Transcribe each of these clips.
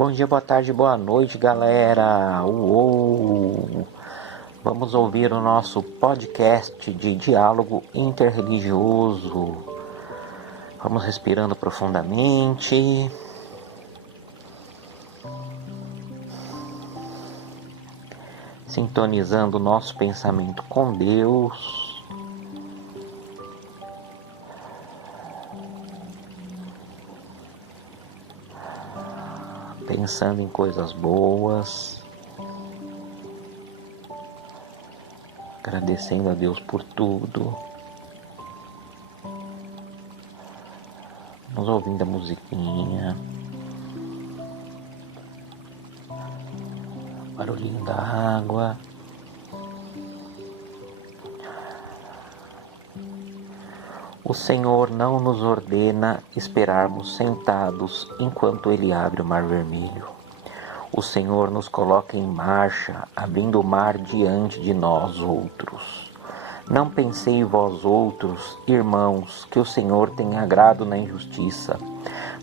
Bom dia, boa tarde, boa noite, galera! Uou! Vamos ouvir o nosso podcast de diálogo interreligioso. Vamos respirando profundamente. Sintonizando o nosso pensamento com Deus. Pensando em coisas boas, agradecendo a Deus por tudo, nos ouvindo a musiquinha, barulhinho da água. O Senhor não nos ordena esperarmos sentados enquanto Ele abre o mar vermelho. O Senhor nos coloca em marcha, abrindo o mar diante de nós outros. Não pensei vós outros, irmãos, que o Senhor tem agrado na injustiça,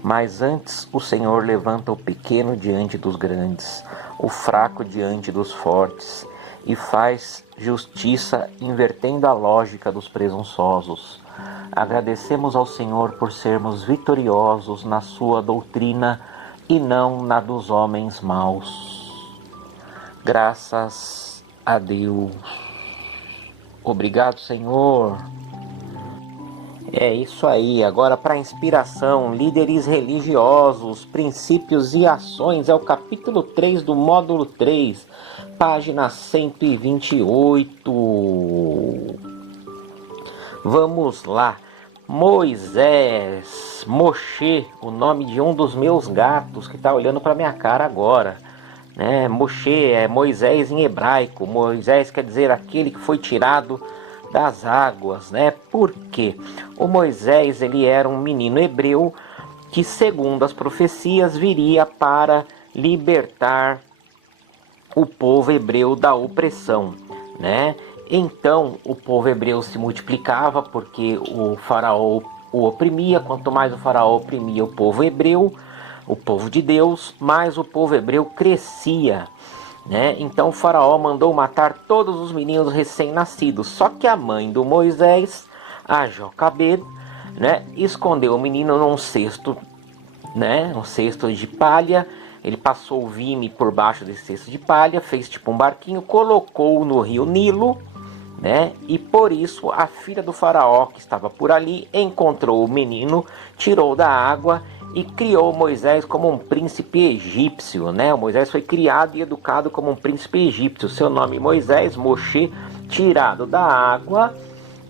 mas antes o Senhor levanta o pequeno diante dos grandes, o fraco diante dos fortes, e faz justiça invertendo a lógica dos presunçosos. Agradecemos ao Senhor por sermos vitoriosos na sua doutrina e não na dos homens maus. Graças a Deus. Obrigado, Senhor. É isso aí. Agora, para inspiração, líderes religiosos, princípios e ações, é o capítulo 3 do módulo 3, página 128. Vamos lá. Moisés, Moshe, o nome de um dos meus gatos que está olhando para minha cara agora, né? Moshe é Moisés em hebraico. Moisés quer dizer aquele que foi tirado das águas, né? Por quê? O Moisés, ele era um menino hebreu que, segundo as profecias, viria para libertar o povo hebreu da opressão, né? Então o povo hebreu se multiplicava porque o faraó o oprimia. Quanto mais o faraó oprimia o povo hebreu, o povo de Deus, mais o povo hebreu crescia, né? Então o faraó mandou matar todos os meninos recém-nascidos. Só que a mãe do Moisés, a Jocabed, né, escondeu o menino num cesto, né, um cesto de palha. Ele passou o vime por baixo desse cesto de palha, fez tipo um barquinho, colocou no rio Nilo, né? E por isso a filha do faraó que estava por ali encontrou o menino, tirou da água e criou Moisés como um príncipe egípcio, né? O Moisés foi criado e educado como um príncipe egípcio. Seu nome Moisés, Moshe, tirado da água,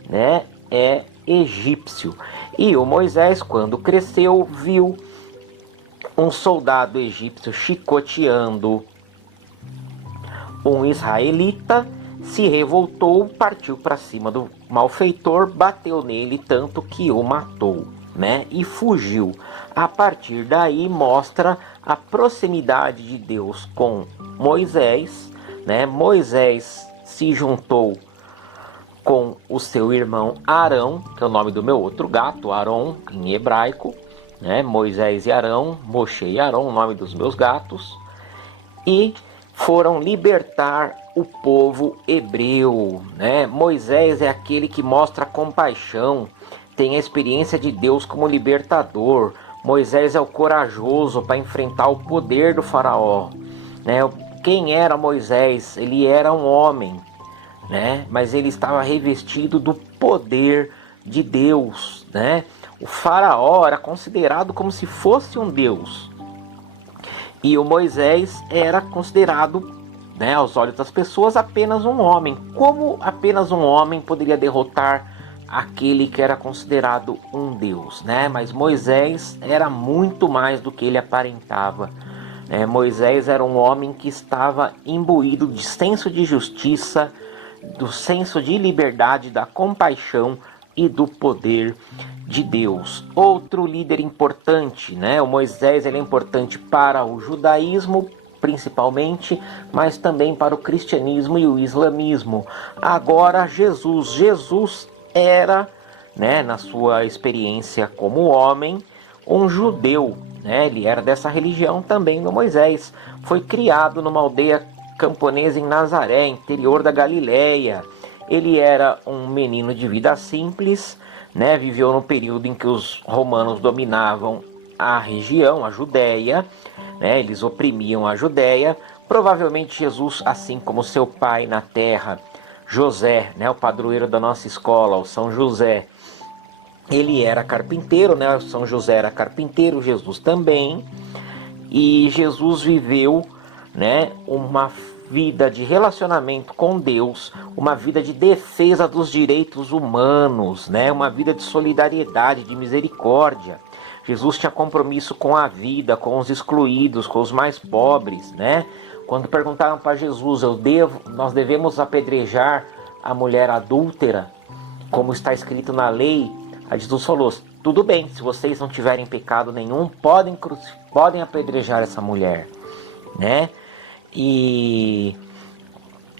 né, é egípcio. E o Moisés, quando cresceu, viu um soldado egípcio chicoteando um israelita, se revoltou, partiu para cima do malfeitor, bateu nele tanto que o matou, né? E fugiu. A partir daí mostra a proximidade de Deus com Moisés, né? Moisés se juntou com o seu irmão Arão, que é o nome do meu outro gato, Aron em hebraico, né? Moisés e Arão, Moshe e Arão, o nome dos meus gatos, e foram libertar o povo hebreu, né? Moisés é aquele que mostra compaixão, tem a experiência de Deus como libertador. Moisés é o corajoso para enfrentar o poder do faraó, né? Quem era Moisés? Ele era um homem, né? Mas ele estava revestido do poder de Deus, né? O faraó era considerado como se fosse um deus. E o Moisés era considerado, né, aos olhos das pessoas, apenas um homem. Como apenas um homem poderia derrotar aquele que era considerado um deus, né? Mas Moisés era muito mais do que ele aparentava. Moisés era um homem que estava imbuído de senso de justiça, do senso de liberdade, da compaixão e do poder de Deus. Outro líder importante, né? O Moisés, ele é importante para o judaísmo, principalmente, mas também para o cristianismo e o islamismo. Agora Jesus era, né, na sua experiência como homem, um judeu, né? Ele era dessa religião também do Moisés. Foi criado numa aldeia camponesa em Nazaré, interior da Galileia. Ele era um menino de vida simples, né? Viveu no período em que os romanos dominavam a região, a Judéia, né? Eles oprimiam a Judéia. Provavelmente Jesus, assim como seu pai na terra, José, né? O padroeiro da nossa escola, o São José, ele era carpinteiro, né? O São José era carpinteiro, Jesus também. E Jesus viveu, né, uma vida de relacionamento com Deus, uma vida de defesa dos direitos humanos, né, uma vida de solidariedade, de misericórdia. Jesus tinha compromisso com a vida, com os excluídos, com os mais pobres, né? Quando perguntaram para Jesus, nós devemos apedrejar a mulher adúltera, como está escrito na lei, a Jesus falou: tudo bem, se vocês não tiverem pecado nenhum, podem apedrejar essa mulher, né? E,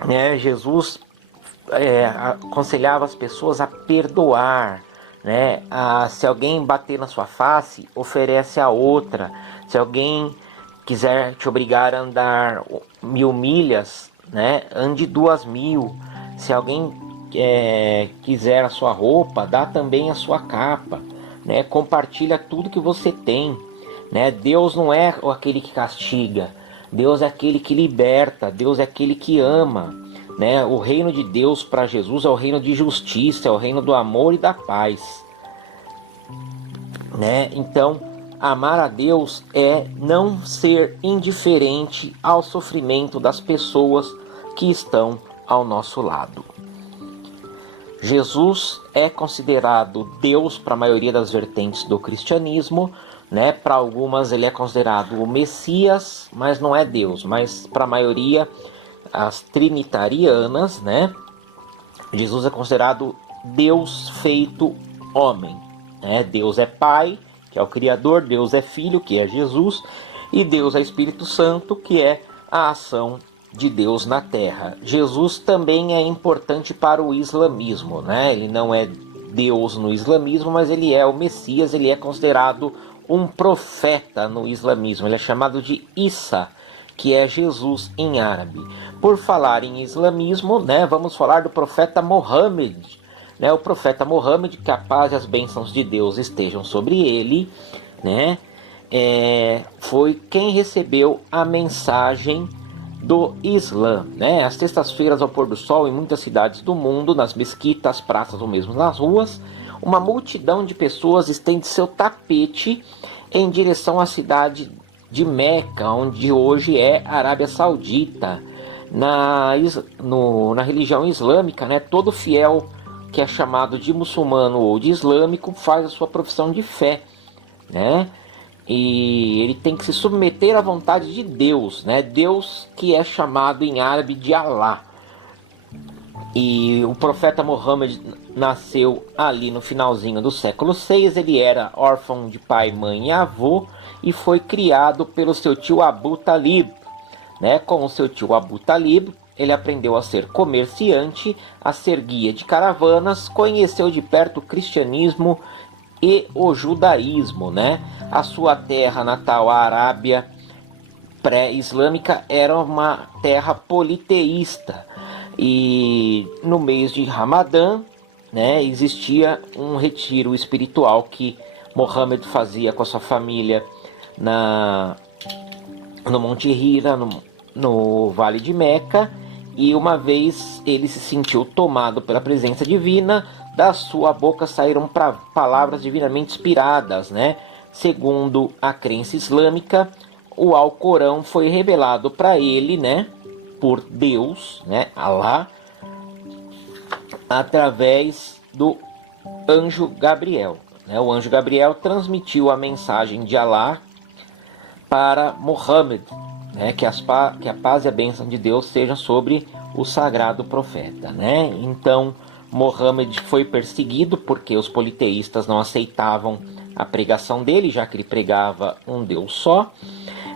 né, Jesus aconselhava as pessoas a perdoar, né? Se alguém bater na sua face, oferece a outra. Se alguém quiser te obrigar a andar 1000 milhas, né, ande 2000. Se alguém quiser a sua roupa, dá também a sua capa, né? Compartilha tudo que você tem, né? Deus não é aquele que castiga, Deus é aquele que liberta, Deus é aquele que ama, né? O reino de Deus para Jesus é o reino de justiça, é o reino do amor e da paz, né? Então, amar a Deus é não ser indiferente ao sofrimento das pessoas que estão ao nosso lado. Jesus é considerado Deus para a maioria das vertentes do cristianismo, né? Para algumas ele é considerado o Messias, mas não é Deus. Mas para a maioria, as trinitarianas, né? Jesus é considerado Deus feito homem, né? Deus é Pai, que é o Criador, Deus é Filho, que é Jesus, e Deus é Espírito Santo, que é a ação de Deus na Terra. Jesus também é importante para o islamismo, né? Ele não é Deus no islamismo, mas ele é o Messias, ele é considerado um profeta no islamismo. Ele é chamado de Isa, que é Jesus em árabe. Por falar em islamismo, né, vamos falar do profeta Mohammed, né? O profeta Mohammed, que a paz e as bênçãos de Deus estejam sobre ele, né? Foi quem recebeu a mensagem do Islã, né? Às sextas-feiras ao pôr do sol, em muitas cidades do mundo, nas mesquitas, praças ou mesmo nas ruas, uma multidão de pessoas estende seu tapete em direção à cidade de Meca, onde hoje é Arábia Saudita. Na religião islâmica, né, todo fiel que é chamado de muçulmano ou de islâmico faz a sua profissão de fé, né? E ele tem que se submeter à vontade de Deus, né? Deus, que é chamado em árabe de Alá. E o profeta Mohammed nasceu ali no finalzinho do século VI. Ele era órfão de pai, mãe e avô e foi criado pelo seu tio Abu Talib, né? Com o seu tio Abu Talib, ele aprendeu a ser comerciante, a ser guia de caravanas, conheceu de perto o cristianismo e o judaísmo, né? A sua terra natal, a Arábia pré-islâmica, era uma terra politeísta. E no mês de Ramadã, né, existia um retiro espiritual que Mohammed fazia com a sua família no Monte Hira, no Vale de Meca. E uma vez ele se sentiu tomado pela presença divina, da sua boca saíram palavras divinamente inspiradas, né? Segundo a crença islâmica, o Alcorão foi revelado para ele, né, por Deus, né, Alá, através do anjo Gabriel, né? O anjo Gabriel transmitiu a mensagem de Alá para Mohammed, né, que a paz e a bênção de Deus sejam sobre o sagrado profeta, né? Então, Mohammed foi perseguido porque os politeístas não aceitavam a pregação dele, já que ele pregava um Deus só.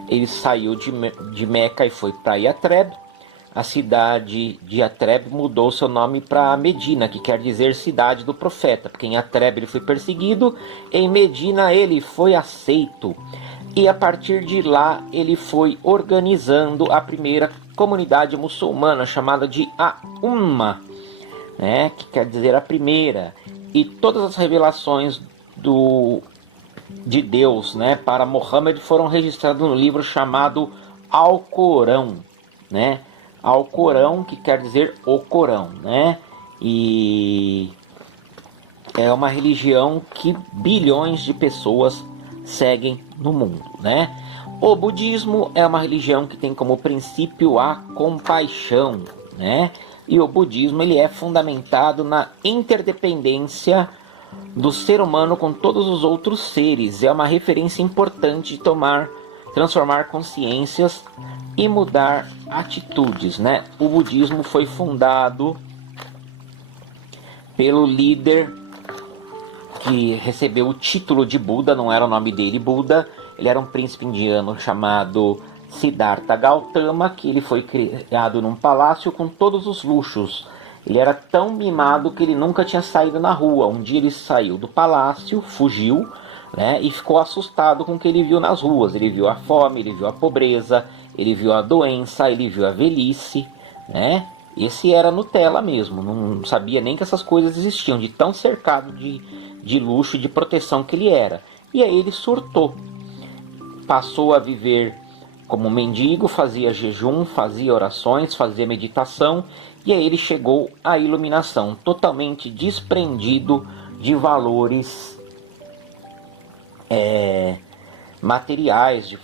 Ele saiu de Meca e foi para Yatreb. A cidade de Yatreb mudou seu nome para Medina, que quer dizer cidade do profeta, porque em Yatreb ele foi perseguido, em Medina ele foi aceito. e a partir de lá ele foi organizando a primeira comunidade muçulmana, chamada de A-Umma, né, que quer dizer a primeira, e todas as revelações de Deus, né, para Muhammad foram registradas no livro chamado Alcorão, né, Alcorão, que quer dizer o Corão, né, e é uma religião que bilhões de pessoas seguem no mundo, né? O budismo é uma religião que tem como princípio a compaixão, né? E o budismo ele é fundamentado na interdependência do ser humano com todos os outros seres. É uma referência importante de transformar consciências e mudar atitudes, né? O budismo foi fundado pelo líder que recebeu o título de Buda, não era o nome dele Buda, ele era um príncipe indiano chamado Siddhartha Gautama, que ele foi criado num palácio com todos os luxos. Ele era tão mimado que ele nunca tinha saído na rua. Um dia ele saiu do palácio, fugiu, né, e ficou assustado com o que ele viu nas ruas. Ele viu a fome, ele viu a pobreza, ele viu a doença, ele viu a velhice, né? Esse era Nutella mesmo, não sabia nem que essas coisas existiam, de tão cercado de luxo e de proteção que ele era. E aí ele surtou, passou a viver como mendigo, fazia jejum, fazia orações, fazia meditação, e aí ele chegou à iluminação, totalmente desprendido de valores materiais,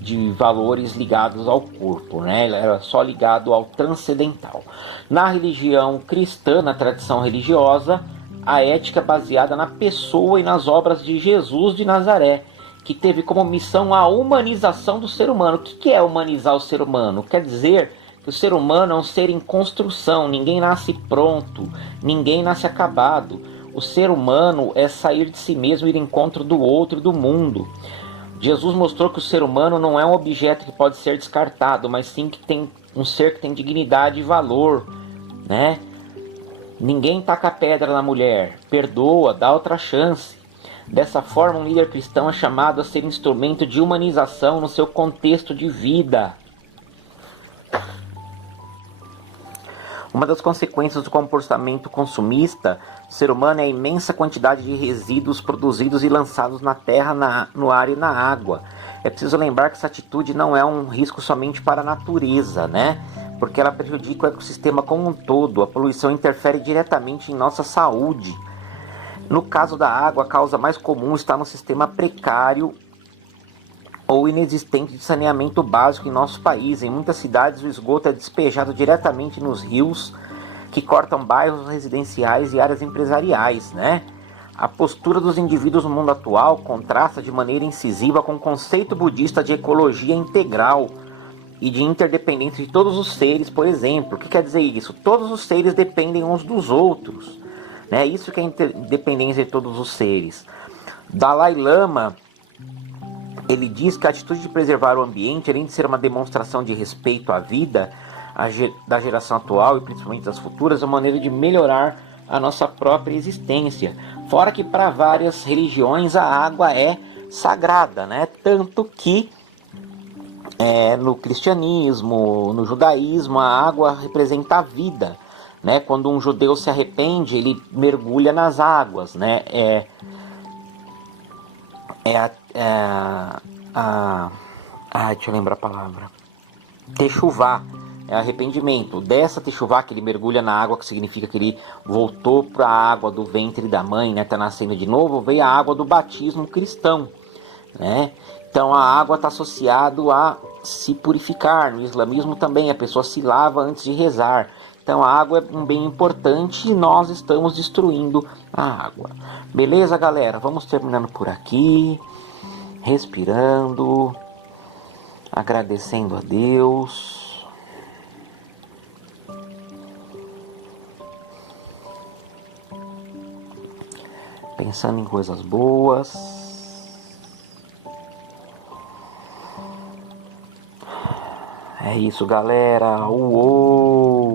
de valores ligados ao corpo, né? Ele era só ligado ao transcendental. Na religião cristã, na tradição religiosa, a ética é baseada na pessoa e nas obras de Jesus de Nazaré, que teve como missão a humanização do ser humano. O que é humanizar o ser humano? Quer dizer que o ser humano é um ser em construção, ninguém nasce pronto, ninguém nasce acabado. O ser humano é sair de si mesmo e ir ao encontro do outro, do mundo. Jesus mostrou que o ser humano não é um objeto que pode ser descartado, mas sim que tem um ser que tem dignidade e valor, né? Ninguém taca pedra na mulher, perdoa, dá outra chance. Dessa forma, um líder cristão é chamado a ser instrumento de humanização no seu contexto de vida. Uma das consequências do comportamento consumista do ser humano é a imensa quantidade de resíduos produzidos e lançados na terra, no ar e na água. É preciso lembrar que essa atitude não é um risco somente para a natureza, né? Porque ela prejudica o ecossistema como um todo. A poluição interfere diretamente em nossa saúde. No caso da água, a causa mais comum está no sistema precário ou inexistente de saneamento básico em nosso país. Em muitas cidades, o esgoto é despejado diretamente nos rios que cortam bairros residenciais e áreas empresariais, né? A postura dos indivíduos no mundo atual contrasta de maneira incisiva com o conceito budista de ecologia integral e de interdependência de todos os seres, por exemplo. O que quer dizer isso? Todos os seres dependem uns dos outros, né? Isso que é a interdependência de todos os seres. Dalai Lama, ele diz que a atitude de preservar o ambiente, além de ser uma demonstração de respeito à vida da geração atual e principalmente das futuras, é uma maneira de melhorar a nossa própria existência. Fora que para várias religiões a água é sagrada, né? Tanto que no cristianismo, no judaísmo, a água representa a vida, né? Quando um judeu se arrepende, ele mergulha nas águas, né? Deixa eu lembrar a palavra. Techuvá, é arrependimento. Dessa techuvá, que ele mergulha na água, que significa que ele voltou para a água do ventre da mãe, né? Tá nascendo de novo, veio a água do batismo cristão, né? Então a água está associada a se purificar. No islamismo também a pessoa se lava antes de rezar. Então a água é um bem importante e nós estamos destruindo a água. Beleza, galera? Vamos terminando por aqui. Respirando, agradecendo a Deus. Pensando em coisas boas. É isso, galera. Uou!